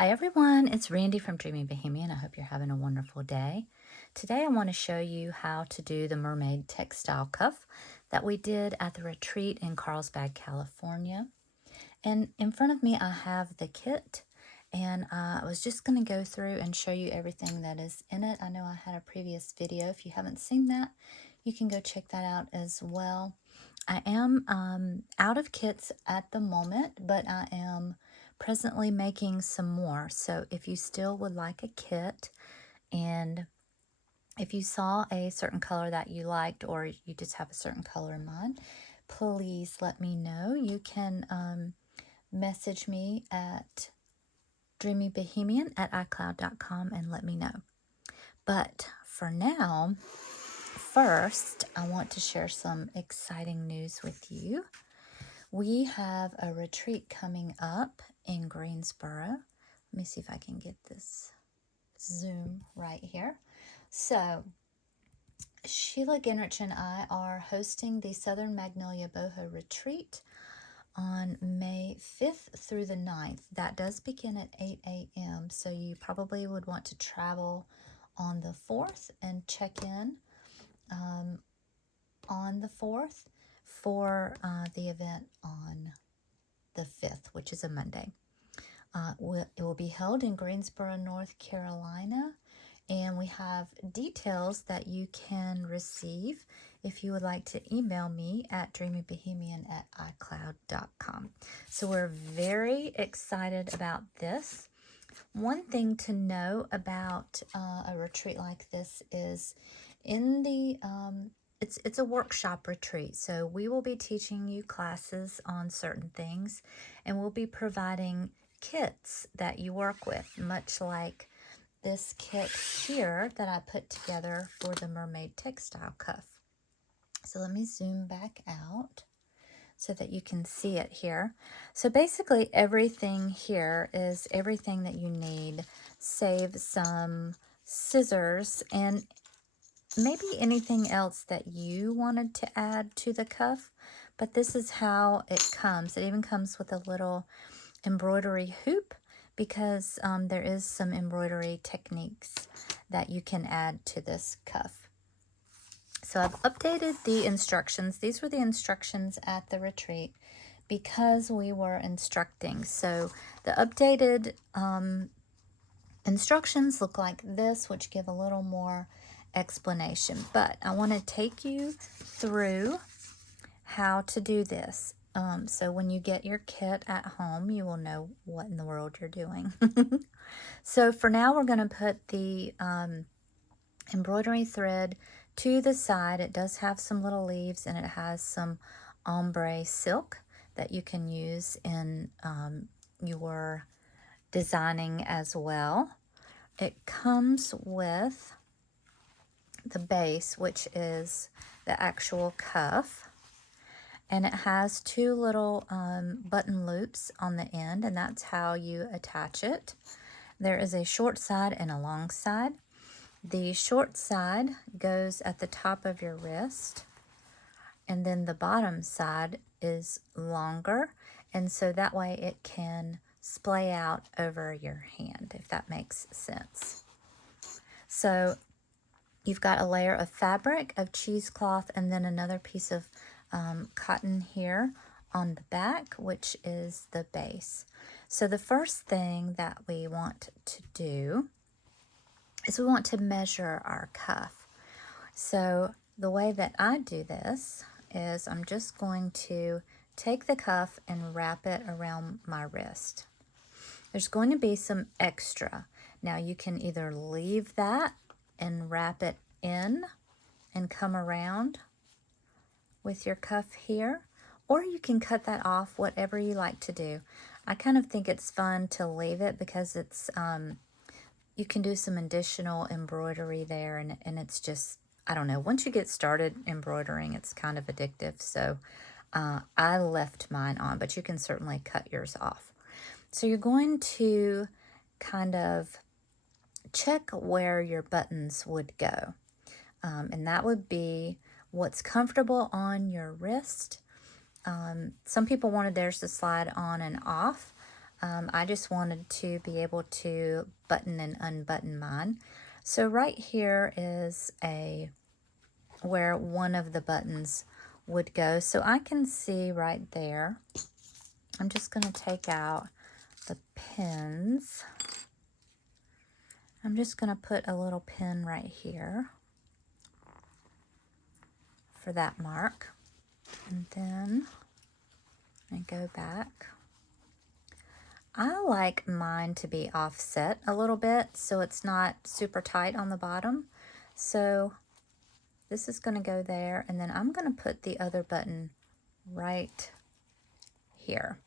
Hi everyone, it's Randy from Dreamy Bohemian. I hope you're having a wonderful day. Today I want to show you how to do the mermaid textile cuff that we did at the retreat in Carlsbad, California. And in front of me I have the kit, and I was just going to go through and show you everything that is in it. I know I had a previous video. If you haven't seen that, you can go check that out as well. I am out of kits at the moment, but I am presently making some more. So if you still would like a kit, and if you saw a certain color that you liked, or you just have a certain color in mind, please let me know. You can message me at dreamybohemian@icloud.com and let me know. But for now, first, I want to share some exciting news with you. We have a retreat coming up in Greensboro. Let me see if I can get this zoom right here. So, Sheila Ginrich and I are hosting the Southern Magnolia Boho Retreat on May 5th through the 9th. That does begin at 8 a.m., so you probably would want to travel on the 4th and check in on the 4th for the event on the 5th, which is a Monday. It will be held in Greensboro, North Carolina, and we have details that you can receive if you would like to email me at dreamybohemian@icloud.com. So we're very excited about this. One thing to know about a retreat like this is in the it's a workshop retreat, so we will be teaching you classes on certain things, and we'll be providing kits that you work with, much like this kit here that I put together for the mermaid textile cuff. So let me zoom back out so that you can see it here. So basically everything here is everything that you need, save some scissors and maybe anything else that you wanted to add to the cuff. But this is how it comes. It even comes with a little embroidery hoop, because there is some embroidery techniques that you can add to this cuff. So I've updated the instructions. These were the instructions at the retreat because we were instructing. So the updated instructions look like this, which give a little more explanation. But I want to take you through how to do this. So when you get your kit at home, you will know what in the world you're doing. So for now, we're going to put the embroidery thread to the side. It does have some little leaves, and it has some ombre silk that you can use in your designing as well. It comes with the base, which is the actual cuff, and it has two little button loops on the end, and that's how you attach it. There is a short side and a long side. The short side goes at the top of your wrist, and then the bottom side is longer, and so that way it can splay out over your hand, if that makes sense. So you've got a layer of fabric, of cheesecloth, and then another piece of cotton here on the back, which is the base. So the first thing that we want to do is we want to measure our cuff. So the way that I do this is I'm just going to take the cuff and wrap it around my wrist. There's going to be some extra. Now you can either leave that and wrap it in and come around with your cuff here, or you can cut that off, whatever you like to do. I kind of think it's fun to leave it because it's you can do some additional embroidery there, and it's just, I don't know, once you get started embroidering, it's kind of addictive. So I left mine on, but you can certainly cut yours off. So you're going to kind of check where your buttons would go. And that would be what's comfortable on your wrist. Some people wanted theirs to slide on and off. I just wanted to be able to button and unbutton mine. So right here is where one of the buttons would go. So I can see right there. I'm just going to take out the pins. I'm just going to put a little pin right here for that mark. And then I go back. I like mine to be offset a little bit so it's not super tight on the bottom. So this is going to go there, and then I'm going to put the other button right here.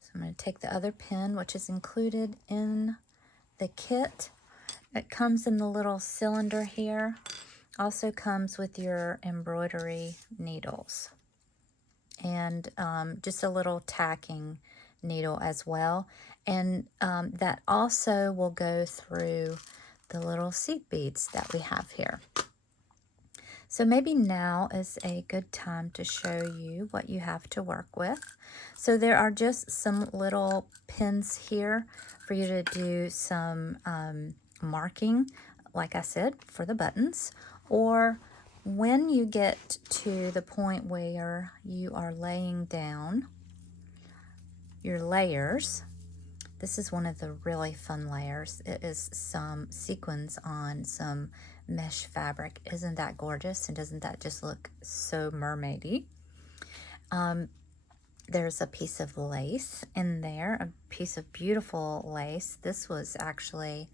So I'm going to take the other pin, which is included in the kit. It comes in the little cylinder here. Also comes with your embroidery needles and just a little tacking needle as well. And that also will go through the little seed beads that we have here. So maybe now is a good time to show you what you have to work with. So there are just some little pins here for you to do some marking, like I said, for the buttons. Or when you get to the point where you are laying down your layers, this is one of the really fun layers. It is some sequins on some mesh fabric. Isn't that gorgeous? And doesn't that just look so mermaidy? There's a piece of lace in there, a piece of beautiful lace. This was actually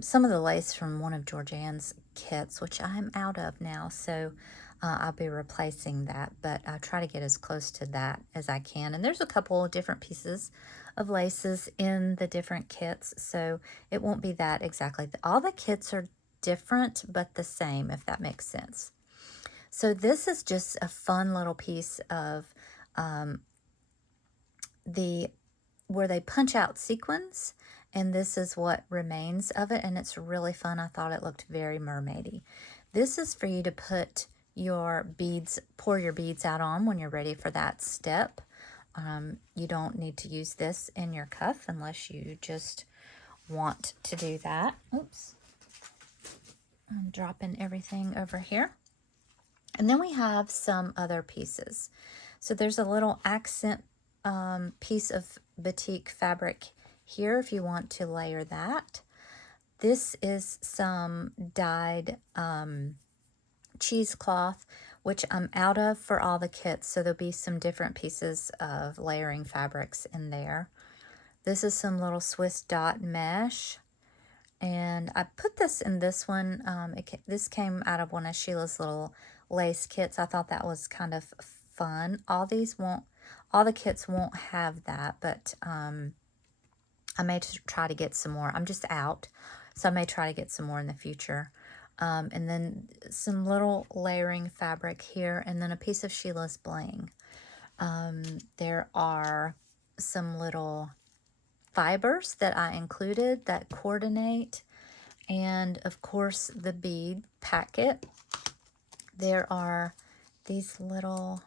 some of the lace from one of Georgianne's kits, which I'm out of now, so I'll be replacing that, but I try to get as close to that as I can. And there's a couple of different pieces of laces in the different kits, so it won't be that exactly. All the kits are different, but the same, if that makes sense. So this is just a fun little piece of where they punch out sequins, and this is what remains of it, and it's really fun. I thought it looked very mermaidy. This is for you to put your beads, pour your beads out on when you're ready for that step. You don't need to use this in your cuff unless you just want to do that. Oops. I'm dropping everything over here. And then we have some other pieces. So there's a little accent piece of batik fabric here if you want to layer that. This is some dyed cheesecloth, which I'm out of for all the kits, so there'll be some different pieces of layering fabrics in there. This is some little Swiss dot mesh, and I put this in this one. This came out of one of Sheila's little lace kits. I thought that was kind of fun. All the kits won't have that, but I may try to get some more. I'm just out, so I may try to get some more in the future. And then some little layering fabric here, and then a piece of Sheila's bling. There are some little fibers that I included that coordinate, and of course the bead packet. There are these little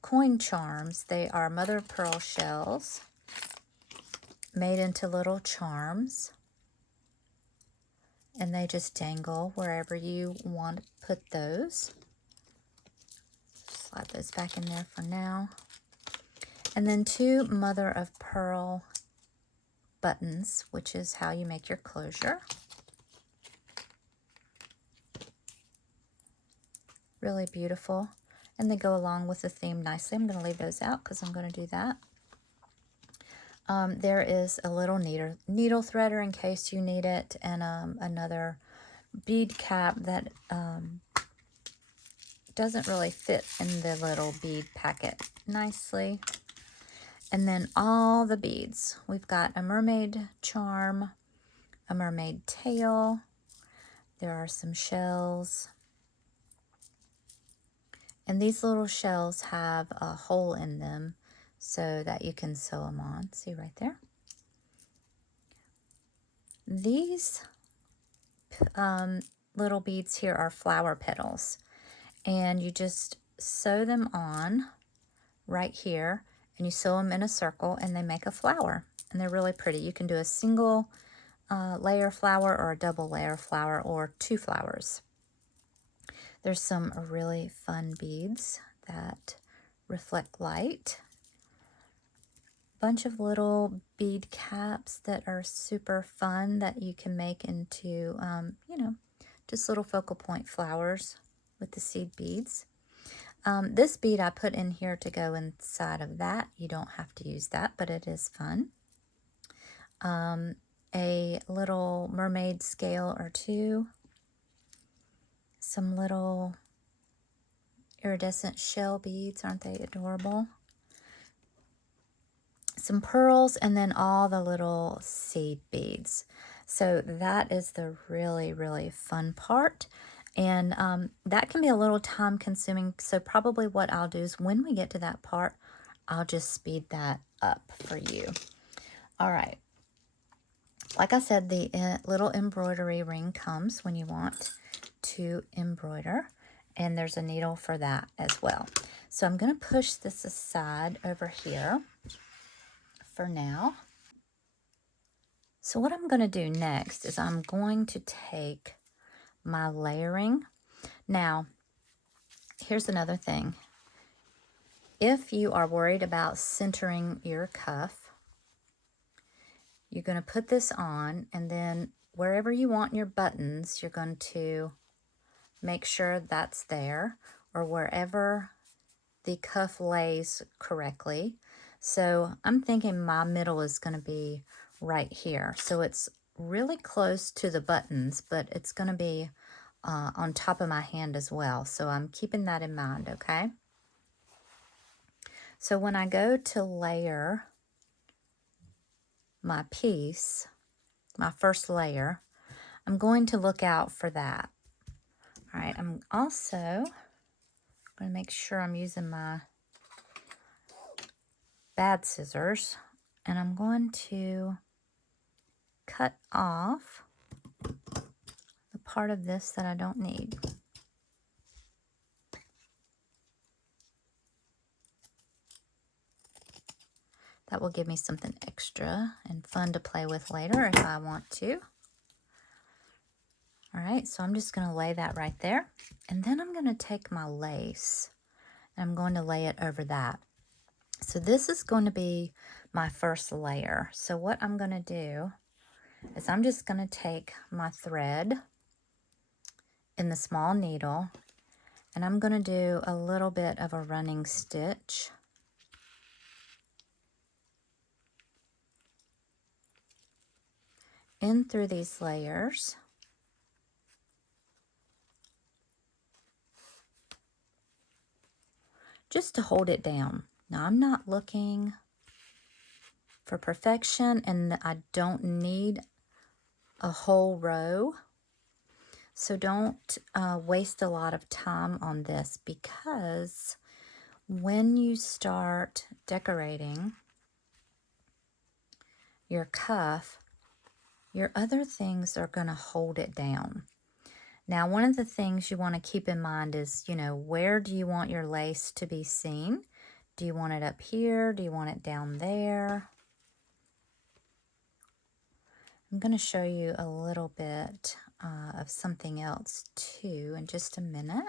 coin charms. They are mother of pearl shells made into little charms, and they just dangle wherever you want to put those. Slide those back in there for now. And then 2 mother of pearl buttons, which is how you make your closure. Really beautiful, and they go along with the theme nicely. I'm going to leave those out because I'm going to do that. There is a little needle threader in case you need it, and another bead cap that doesn't really fit in the little bead packet nicely. And then all the beads. We've got a mermaid charm, a mermaid tail. There are some shells. And these little shells have a hole in them so that you can sew them on. See right there? These little beads here are flower petals. And you just sew them on right here. and you sew them in a circle, and they make a flower, and they're really pretty. You can do a single layer flower or a double layer flower or 2 flowers. There's some really fun beads that reflect light. Bunch of little bead caps that are super fun that you can make into, you know, just little focal point flowers with the seed beads. This bead I put in here to go inside of that. You don't have to use that, but it is fun. A little mermaid scale or 2. Some little iridescent shell beads. Aren't they adorable? Some pearls, and then all the little seed beads. So that is the really, really fun part. And that can be a little time consuming. So probably what I'll do is when we get to that part, I'll just speed that up for you. All right. Like I said, the little embroidery ring comes when you want to embroider. And there's a needle for that as well. So I'm going to push this aside over here for now. So what I'm going to do next is I'm going to take my layering. Now, here's another thing. If you are worried about centering your cuff, you're going to put this on, and then wherever you want your buttons, you're going to make sure that's there, or wherever the cuff lays correctly. So I'm thinking my middle is going to be right here. So it's really close to the buttons, but it's going to be on top of my hand as well. So I'm keeping that in mind, okay? So when I go to layer my piece, my first layer, I'm going to look out for that. All right, I'm also going to make sure I'm using my bad scissors, and I'm going to cut off the part of this that I don't need. That will give me something extra and fun to play with later if I want to. All right, so I'm just going to lay that right there. And then I'm going to take my lace and I'm going to lay it over that. So this is going to be my first layer. So what I'm going to do is I'm just going to take my thread in the small needle, and I'm going to do a little bit of a running stitch. In through these layers. Just to hold it down. Now I'm not looking for perfection, and I don't need a whole row. So don't waste a lot of time on this, because when you start decorating your cuff, your other things are going to hold it down. Now, one of the things you want to keep in mind is, you know, where do you want your lace to be seen? Do you want it up here? Do you want it down there? I'm going to show you a little bit of something else too in just a minute.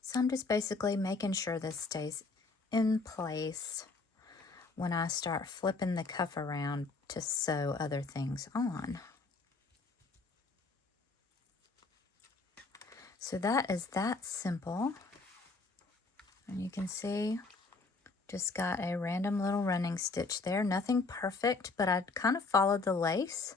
So I'm just basically making sure this stays in place when I start flipping the cuff around to sew other things on. So that is that simple. And you can see, just got a random little running stitch there. Nothing perfect, but I kind of followed the lace.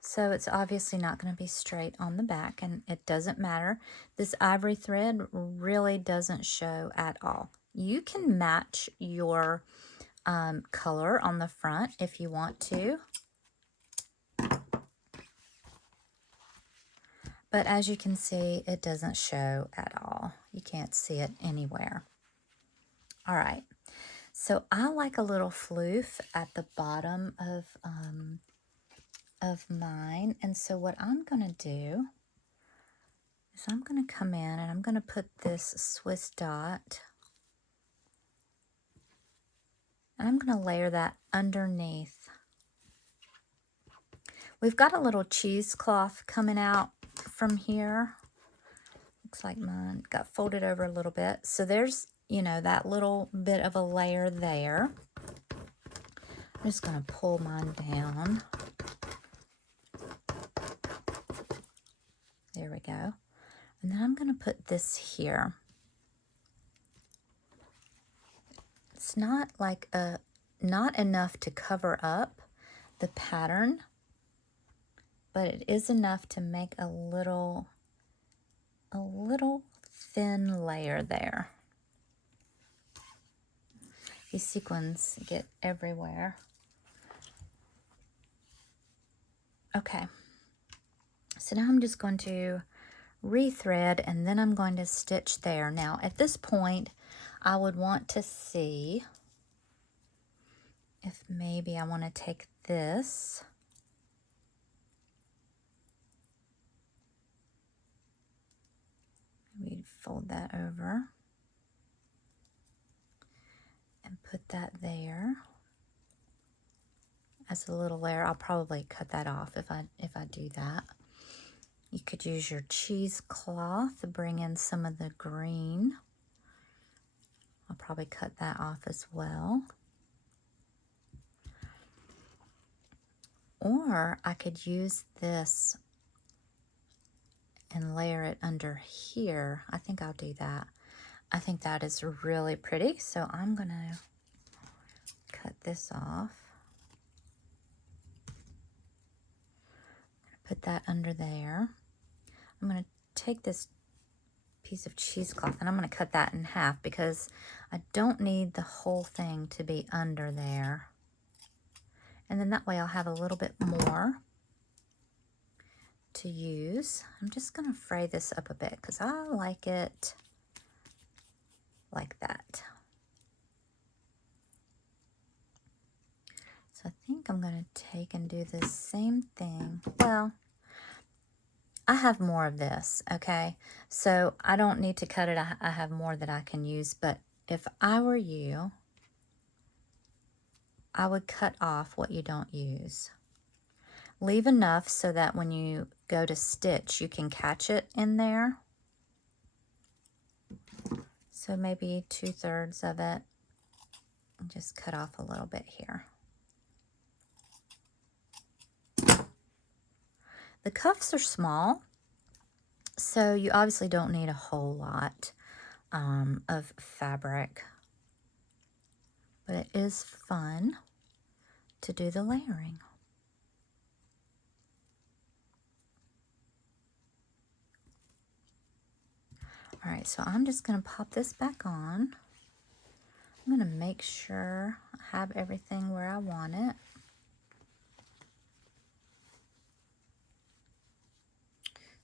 So it's obviously not going to be straight on the back, and it doesn't matter. This ivory thread really doesn't show at all. You can match your color on the front if you want to. But as you can see, it doesn't show at all. You can't see it anywhere. All right. So I like a little floof at the bottom of of mine. And so what I'm going to do is I'm going to come in and I'm going to put this Swiss dot, and I'm going to layer that underneath. We've got a little cheesecloth coming out from here. Looks like mine got folded over a little bit. So there's, you know, that little bit of a layer there. I'm just going to pull mine down. There we go. And then I'm going to put this here. It's not like not enough to cover up the pattern, but it is enough to make a little thin layer there. These sequins get everywhere. Okay, so now I'm just going to rethread, and then I'm going to stitch there. Now at this point I would want to see if maybe I want to take this maybe fold that over and put that there as a little layer. I'll probably cut that off if I do that. You could use your cheesecloth to bring in some of the green. I'll probably cut that off as well. Or I could use this and layer it under here. I think I'll do that. I think that is really pretty. So I'm gonna cut this off. Put that under there. I'm gonna take this piece of cheesecloth and I'm gonna cut that in half because I don't need the whole thing to be under there. And then that way I'll have a little bit more to use. I'm just gonna fray this up a bit because I like it like that. So I think I'm gonna take and do the same thing. Well, I have more of this, okay? So I don't need to cut it. I have more that I can use, but if I were you, I would cut off what you don't use. Leave enough so that when you go to stitch, you can catch it in there. So maybe 2/3 of it, and just cut off a little bit here. The cuffs are small, so you obviously don't need a whole lot of fabric, but it is fun to do the layering. All right, so I'm just going to pop this back on. I'm going to make sure I have everything where I want it.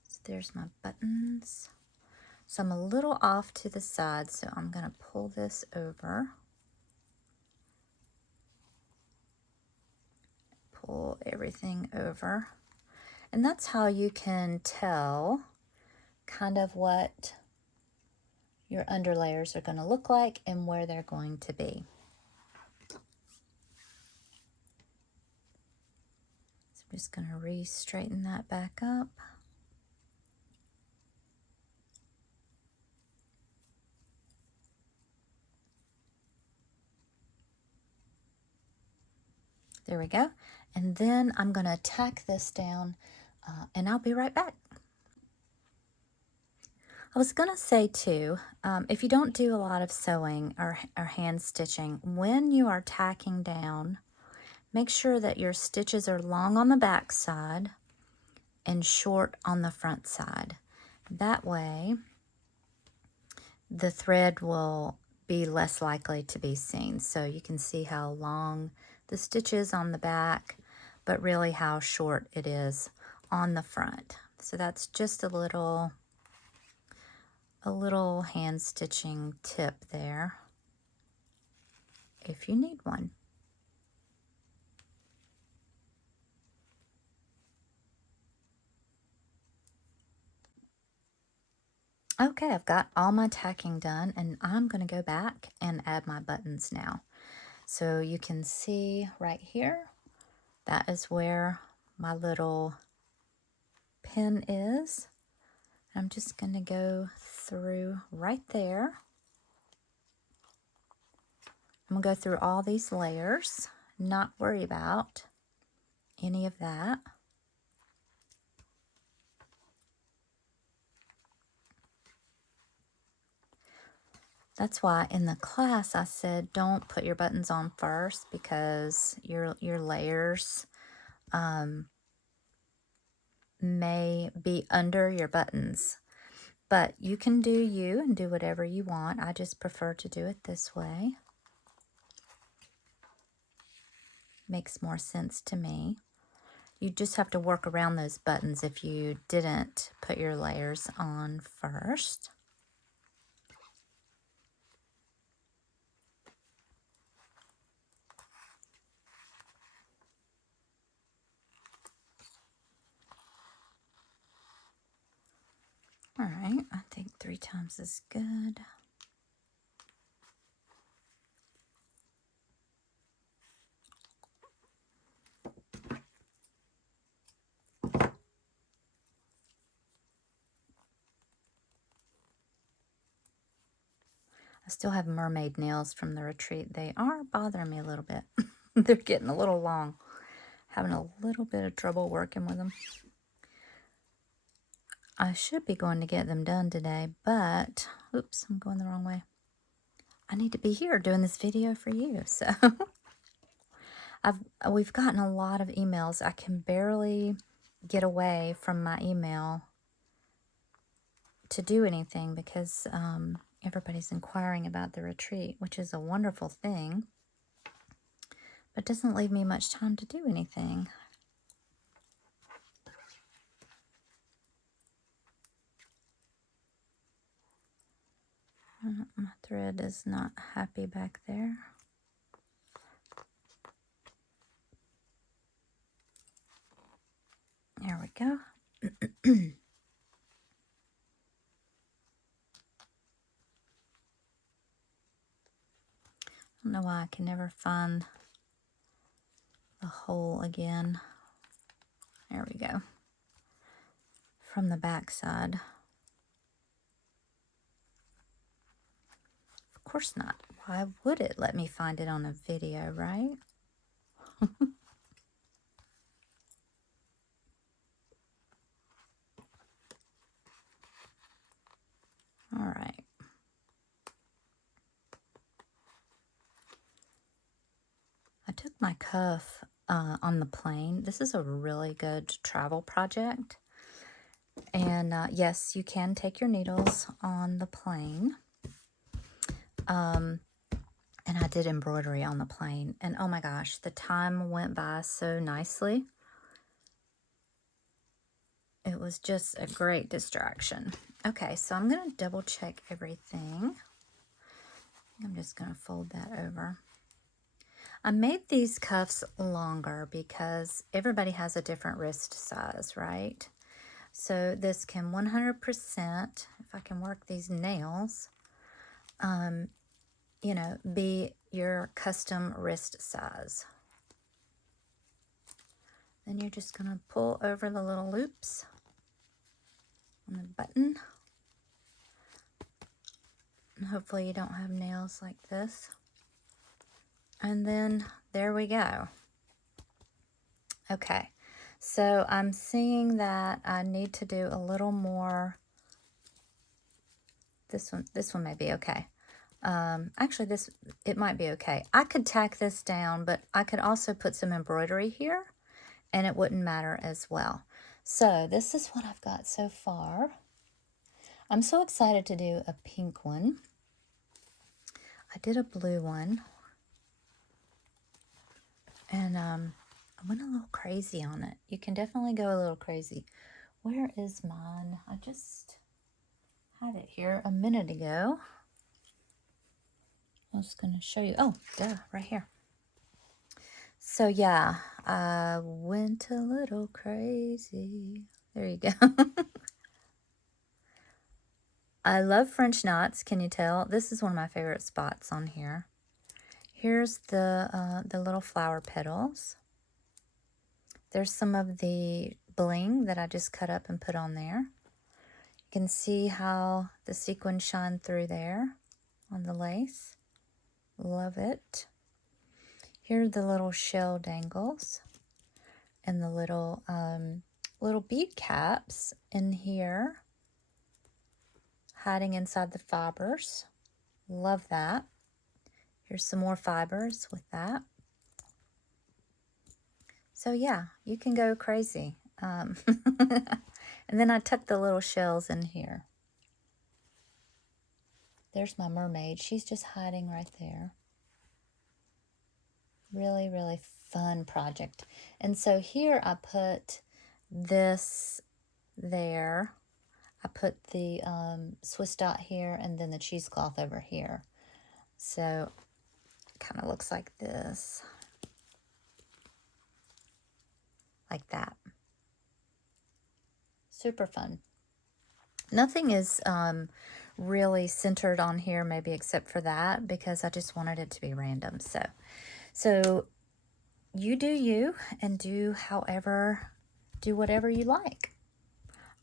So there's my buttons. So I'm a little off to the side, so I'm going to pull this over. Pull everything over. And that's how you can tell kind of what your underlayers are going to look like and where they're going to be. So I'm just going to re-straighten that back up. There we go. And then I'm going to tack this down and I'll be right back. I was going to say too, if you don't do a lot of sewing or hand stitching, when you are tacking down, make sure that your stitches are long on the back side and short on the front side. That way, the thread will be less likely to be seen. So you can see how long the stitch is on the back, but really how short it is on the front. So that's just a little hand stitching tip there if you need one. Okay, I've got all my tacking done, and I'm going to go back and add my buttons now. So you can see right here, that is where my little pin is. I'm just going to go through right there. I'm going to go through all these layers, not worry about any of that. That's why in the class I said don't put your buttons on first, because your layers may be under your buttons. But you can do you and do whatever you want. I just prefer to do it this way. Makes more sense to me. You just have to work around those buttons if you didn't put your layers on first. All right, I think 3 times is good. I still have mermaid nails from the retreat. They are bothering me a little bit. They're getting a little long. Having a little bit of trouble working with them. I should be going to get them done today, but, oops, I'm going the wrong way. I need to be here doing this video for you, so. We've gotten a lot of emails. I can barely get away from my email to do anything because everybody's inquiring about the retreat, which is a wonderful thing, but doesn't leave me much time to do anything. My thread is not happy back there. There we go. I don't know why I can never find the hole again. There we go. From the back side. Of course not. Why would it let me find it on a video, right? All right. I took my cuff on the plane. This is a really good travel project. And yes, you can take your needles on the plane. And I did embroidery on the plane. And oh my gosh, the time went by so nicely. It was just a great distraction. Okay, so I'm going to double check everything. I'm just going to fold that over. I made these cuffs longer because everybody has a different wrist size, right? So this can 100%, if I can work these nails, you know, be your custom wrist size. Then you're just going to pull over the little loops on the button. And hopefully you don't have nails like this. And then there we go. Okay, so I'm seeing that I need to do a little more. This one may be okay. Actually, it might be okay. I could tack this down, but I could also put some embroidery here, and it wouldn't matter as well. So this is what I've got so far. I'm so excited to do a pink one. I did a blue one, and I went a little crazy on it. You can definitely go a little crazy. Where is mine? I just had it here a minute ago. I was going to show you. Oh, duh, right here. So yeah, I went a little crazy. There you go. I love French knots, can you tell? This is one of my favorite spots on here. Here's the little flower petals. There's some of the bling that I just cut up and put on there. You can see how the sequins shine through there on the lace. Love it. Here are the little shell dangles and the little bead caps in here, hiding inside the fibers. Love that. Here's some more fibers with that. So yeah, you can go crazy. And then I tucked the little shells in here. There's my mermaid. She's just hiding right there. Really, really fun project. And so here I put this there. I put the Swiss dot here and then the cheesecloth over here. So it kind of looks like this. Like that. Super fun. Nothing is really centered on here, maybe except for that, because I just wanted it to be random. So you do you, and do whatever you like.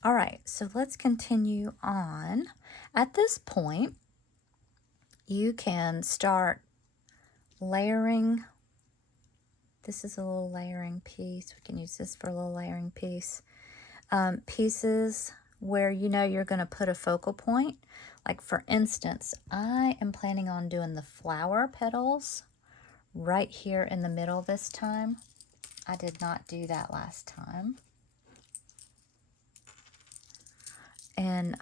All right, so let's continue on. At this point, you can start layering. This is a little layering piece. We can use this for a little layering piece. Pieces where you know you're going to put a focal point. Like for instance, I am planning on doing the flower petals right here in the middle this time. I did not do that last time. And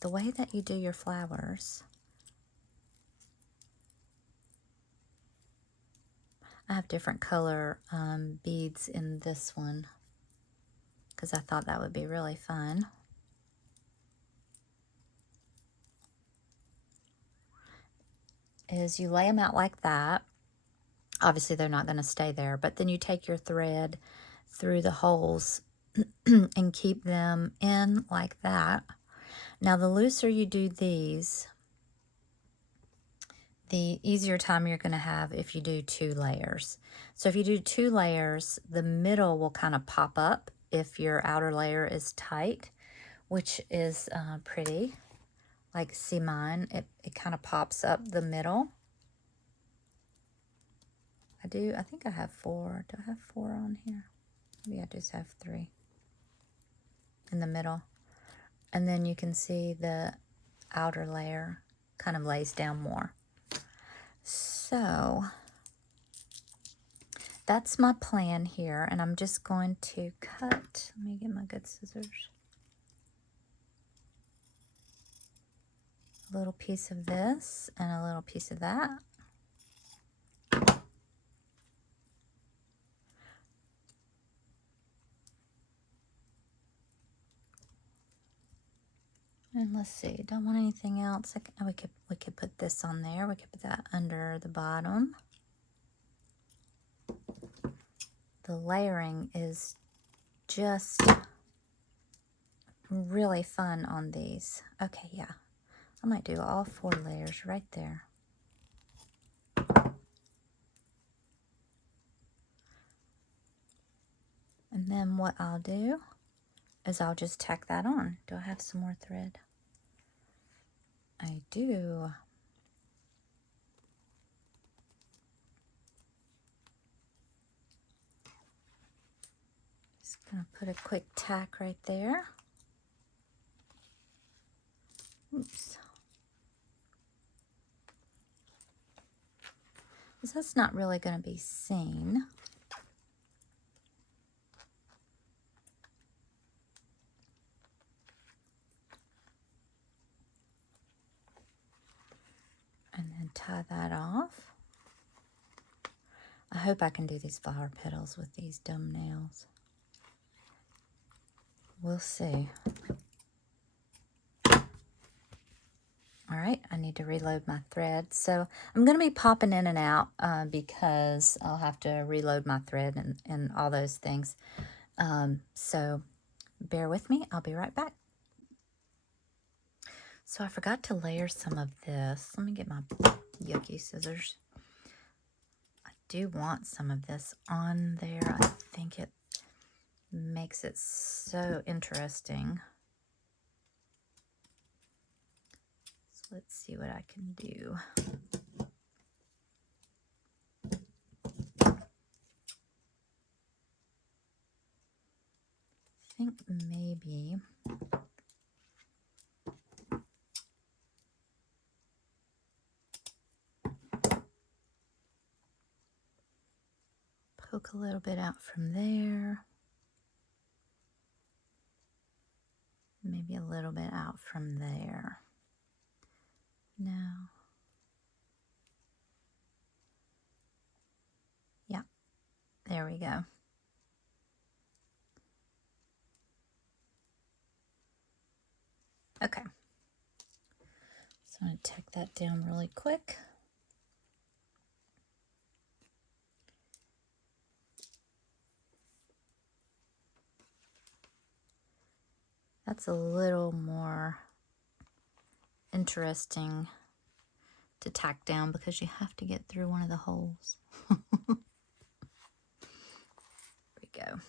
the way that you do your flowers, I have different color beads in this one because I thought that would be really fun. Is you lay them out like that. Obviously they're not going to stay there, but then you take your thread through the holes and keep them in like that. Now the looser you do these, the easier time you're going to have if you do 2 layers. So if you do 2 layers, the middle will kind of pop up if your outer layer is tight, which is pretty. Like, see mine, it kind of pops up the middle. I think I have 4. Do I have 4 on here? Maybe I just have 3 in the middle. And then you can see the outer layer kind of lays down more. So that's my plan here, and I'm just going to cut. Let me get my good scissors. A little piece of this and a little piece of that. And let's see, don't want anything else. We could put this on there. We could put that under the bottom. The layering is just really fun on these. Okay, yeah. I might do all 4 layers right there. And then what I'll do is I'll just tack that on. Do I have some more thread? I do. Just gonna put a quick tack right there. Oops. Because that's not really going to be seen. And then tie that off. I hope I can do these flower petals with these dumb nails. We'll see. All right, I need to reload my thread. So I'm going to be popping in and out because I'll have to reload my thread and all those things. So bear with me. I'll be right back. So I forgot to layer some of this. Let me get my yucky scissors. I do want some of this on there. I think it makes it so interesting. So let's see what I can do. I think maybe poke a little bit out from there. Maybe a little bit out from there. Now, yeah, there we go. Okay, so I'm going to tack that down really quick. That's a little more interesting to tack down because you have to get through one of the holes. There we go.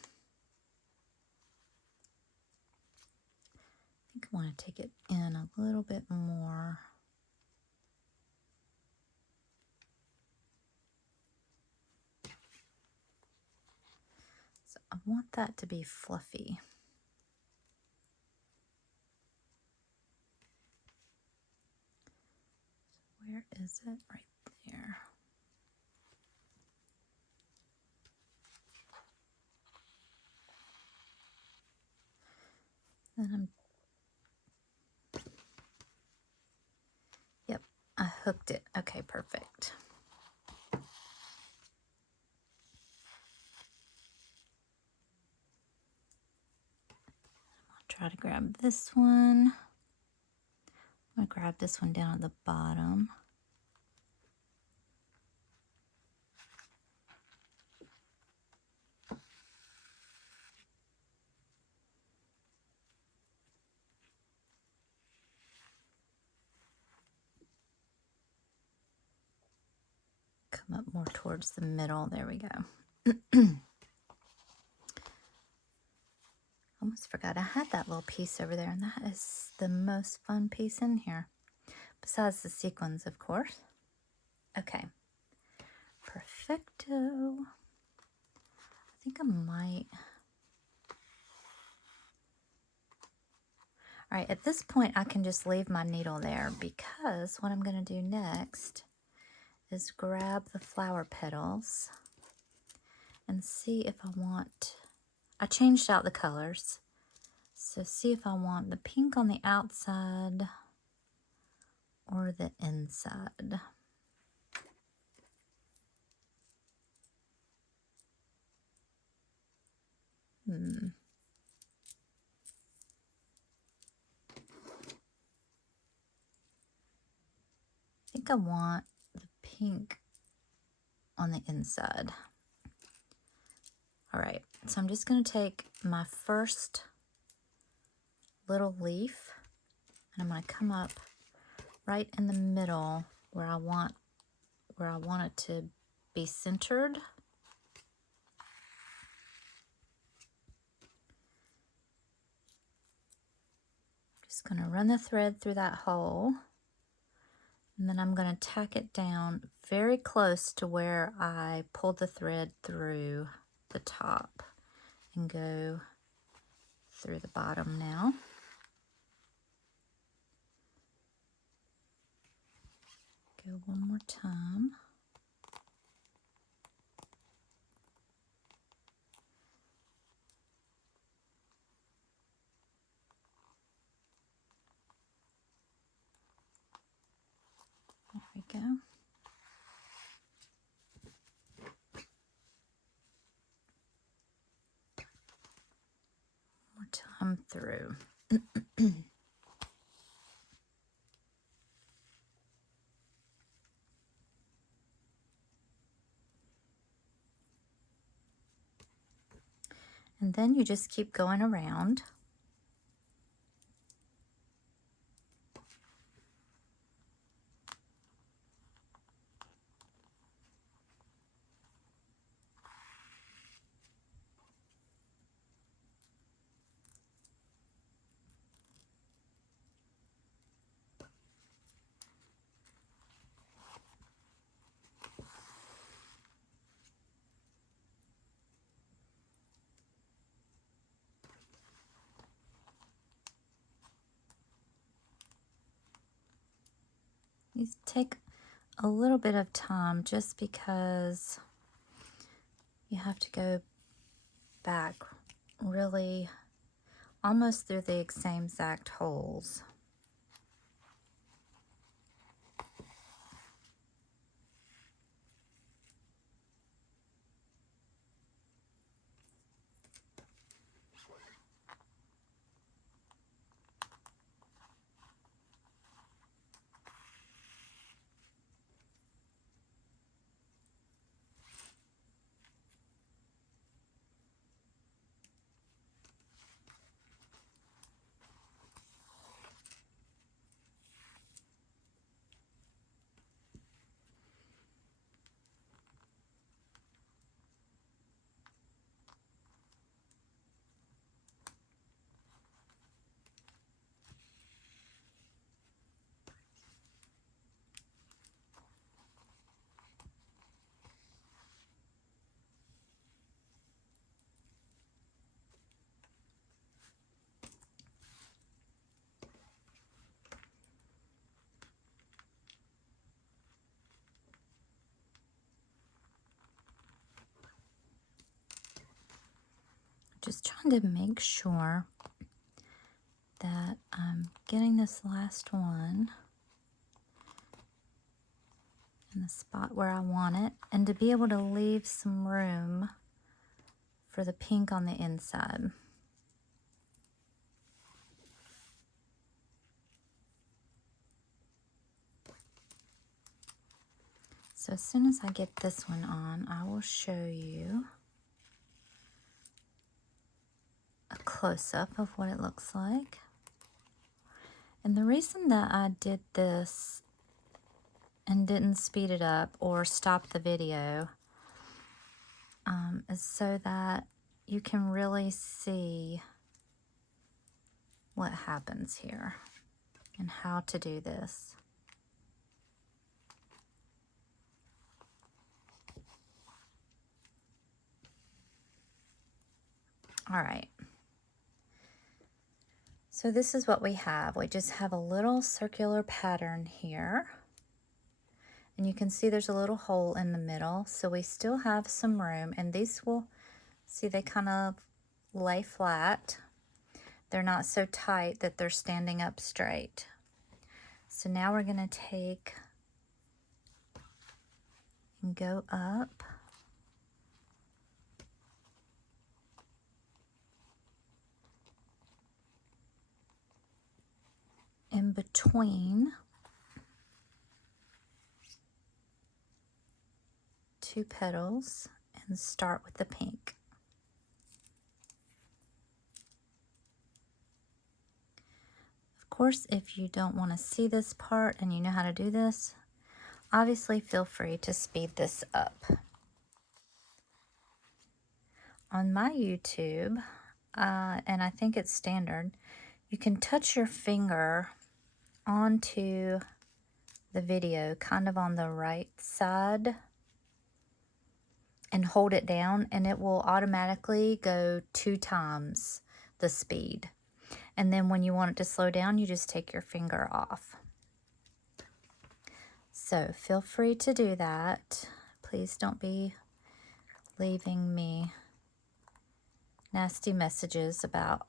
I think I want to take it in a little bit more. So I want that to be fluffy. So where is it? Right there. Then yep, I hooked it. Okay, perfect. I'll try to grab this one. I'm going to grab this one down at the bottom. Come up more towards the middle. There we go. Almost forgot I had that little piece over there, and that is the most fun piece in here. Besides the sequins, of course. Okay. Perfecto. I think I might... All right, at this point, I can just leave my needle there because what I'm going to do next is grab the flower petals and see if I want... I changed out the colors. So see if I want the pink on the outside or the inside. I think I want the pink on the inside. All right, so I'm just going to take my first little leaf and I'm going to come up right in the middle where I want it to be centered. Just going to run the thread through that hole, and then I'm going to tack it down very close to where I pulled the thread through the top and go through the bottom now. Go one more time. There we go. One more time through. And then you just keep going around. You take a little bit of time just because you have to go back really almost through the same exact holes. Just trying to make sure that I'm getting this last one in the spot where I want it, and to be able to leave some room for the pink on the inside. So as soon as I get this one on, I will show you a close-up of what it looks like. And the reason that I did this and didn't speed it up or stop the video is so that you can really see what happens here and how to do this. All right. So this is what we have. We just have a little circular pattern here. And you can see there's a little hole in the middle. So we still have some room. And these will, see, they kind of lay flat. They're not so tight that they're standing up straight. So now we're going to take and go up. In between two petals and start with the pink. Of course, if you don't want to see this part and you know how to do this, obviously feel free to speed this up. On my YouTube, and I think it's standard, you can touch your finger onto the video kind of on the right side and hold it down, and it will automatically go 2 times the speed. And then when you want it to slow down, you just take your finger off. So feel free to do that. Please don't be leaving me nasty messages about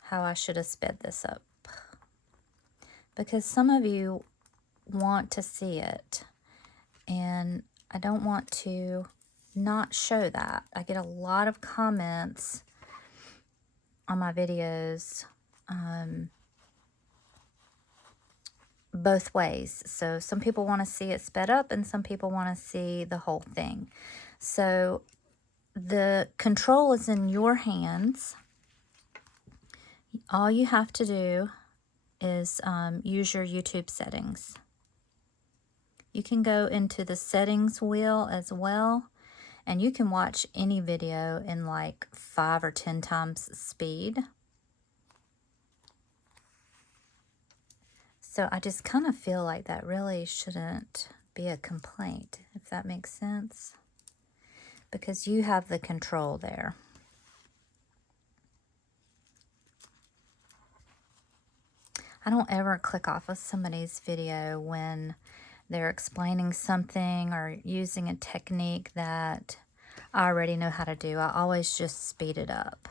how I should have sped this up, because some of you want to see it, and I don't want to not show that. I get a lot of comments on my videos both ways. So some people want to see it sped up and some people want to see the whole thing. So the control is in your hands. All you have to do is use your YouTube settings. You can go into the settings wheel as well, and you can watch any video in like 5 or 10 times speed. So I just kind of feel like that really shouldn't be a complaint, if that makes sense, because you have the control there. I don't ever click off of somebody's video when they're explaining something or using a technique that I already know how to do. I always just speed it up.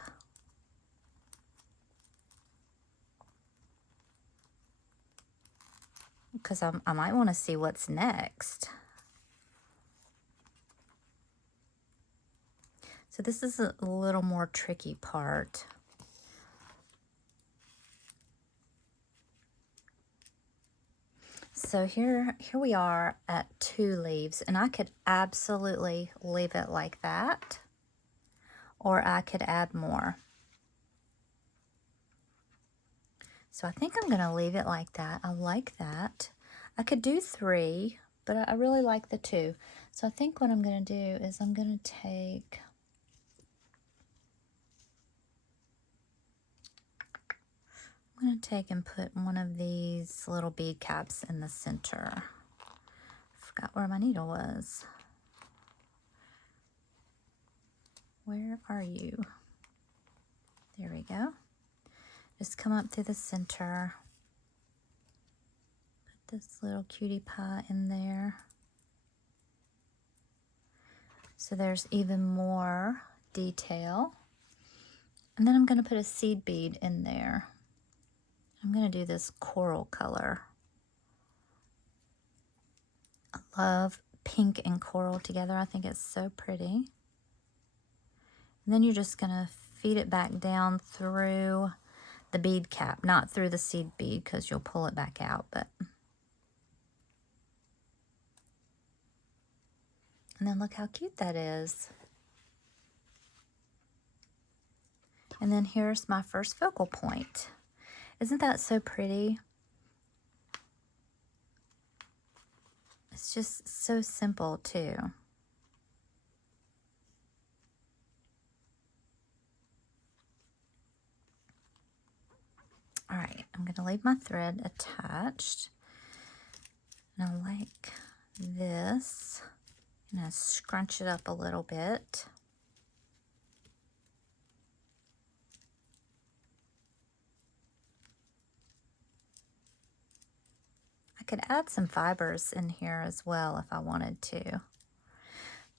Because I might want to see what's next. So this is a little more tricky part. So here we are at 2 leaves, and I could absolutely leave it like that, or I could add more. So I think I'm going to leave it like that. I like that. I could do 3, but I really like the 2. So I think what I'm going to do is I'm going to take... I'm going to take and put one of these little bead caps in the center. Forgot where my needle was. Where are you? There we go. Just come up through the center. Put this little cutie pie in there. So there's even more detail. And then I'm going to put a seed bead in there. I'm going to do this coral color. I love pink and coral together. I think it's so pretty. And then you're just going to feed it back down through the bead cap, not through the seed bead because you'll pull it back out. And then look how cute that is. And then here's my first focal point. Isn't that so pretty? It's just so simple too. All right, I'm going to leave my thread attached. And I like this. I'm going to scrunch it up a little bit. I could add some fibers in here as well if I wanted to.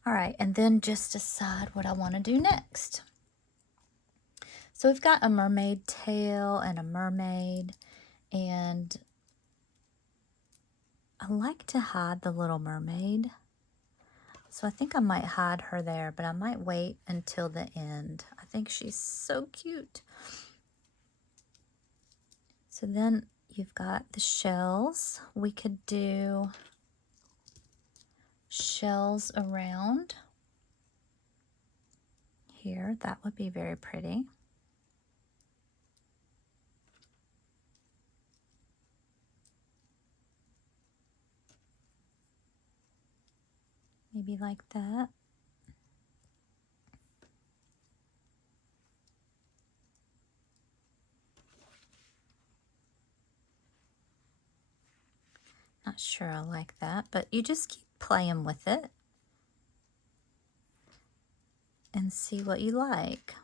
All right, and then just decide what I want to do next. So we've got a mermaid tail and a mermaid, and I like to hide the little mermaid. So I think I might hide her there, but I might wait until the end. I think she's so cute. So then you've got the shells. We could do shells around here. That would be very pretty. Maybe like that. Not sure I like that, but you just keep playing with it and see what you like.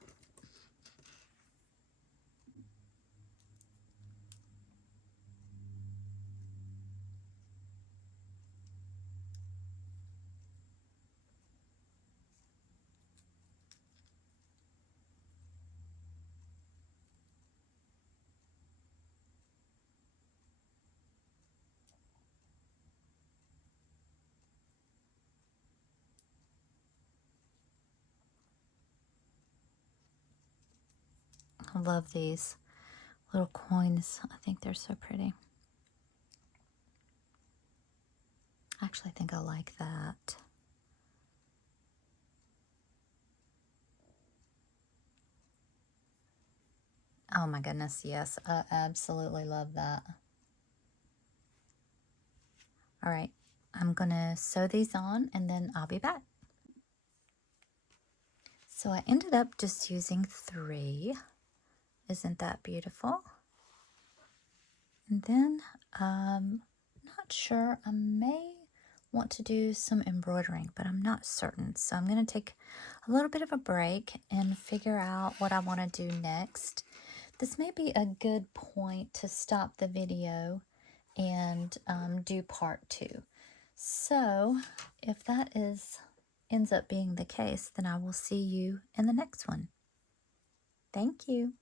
I love these little coins. I think they're so pretty. Actually, I think I like that. Oh my goodness, yes, I absolutely love that. All right, I'm gonna sew these on and then I'll be back. So I ended up just using 3. Isn't that beautiful? And then, not sure, I may want to do some embroidering, but I'm not certain. So I'm going to take a little bit of a break and figure out what I want to do next. this may be a good point to stop the video and do part 2. So if that ends up being the case, then I will see you in the next one. Thank you.